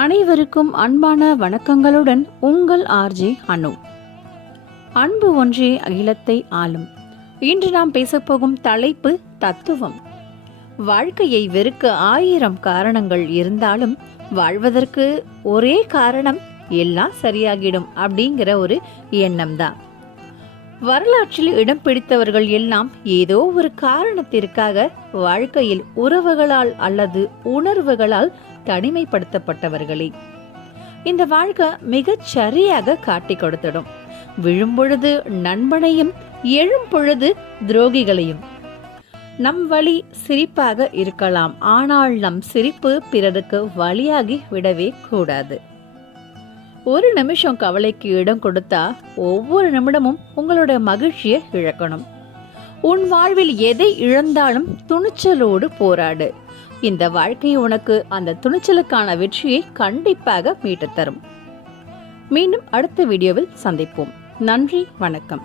அனைவருக்கும் அன்பான வணக்கங்களுடன் உங்கள் ஆர்ஜே அனு. அன்பு ஒன்றே அகிலத்தை ஆளும். இன்று நாம் பேசப்போகும் தலைப்பு தத்துவம். வாழ்க்கையை வெறுக்க 1000 காரணங்கள் இருந்தாலும் வாழ்வதற்கு ஒரே காரணம் எல்லாம் சரியாகிடும் அப்படிங்கிற ஒரு எண்ணம் தான். வரலாற்றில் இடம் பிடித்தவர்கள் எல்லாம் ஏதோ ஒரு காரணத்திற்காக வாழ்க்கையில் உறவுகளால் அல்லது உணர்வுகளால் தனிமைப்படுத்தப்பட்டவர்களே. இந்த வாழ்க்கை மிகச் சரியாக காட்டி கொடுத்திடும். விழும்பொழுது நண்பனையும் எழும் பொழுது துரோகிகளையும். நம் வழி சிரிப்பாக இருக்கலாம், ஆனால் நம் சிரிப்பு பிறருக்கு வழியாகி விடவே கூடாது. ஒரு நிமிஷம் கவலைக்கு இடம் கொடுத்தா ஒவ்வொரு நிமிடமும் உங்களோட மகிழ்ச்சியை இழக்கணும். உன் வாழ்வில் எதை இழந்தாலும் துணிச்சலோடு போராடு. இந்த வாழ்க்கை உனக்கு அந்த துணிச்சலுக்கான வெற்றியை கண்டிப்பாக மீட்டு தரும். மீண்டும் அடுத்த வீடியோவில் சந்திப்போம். நன்றி, வணக்கம்.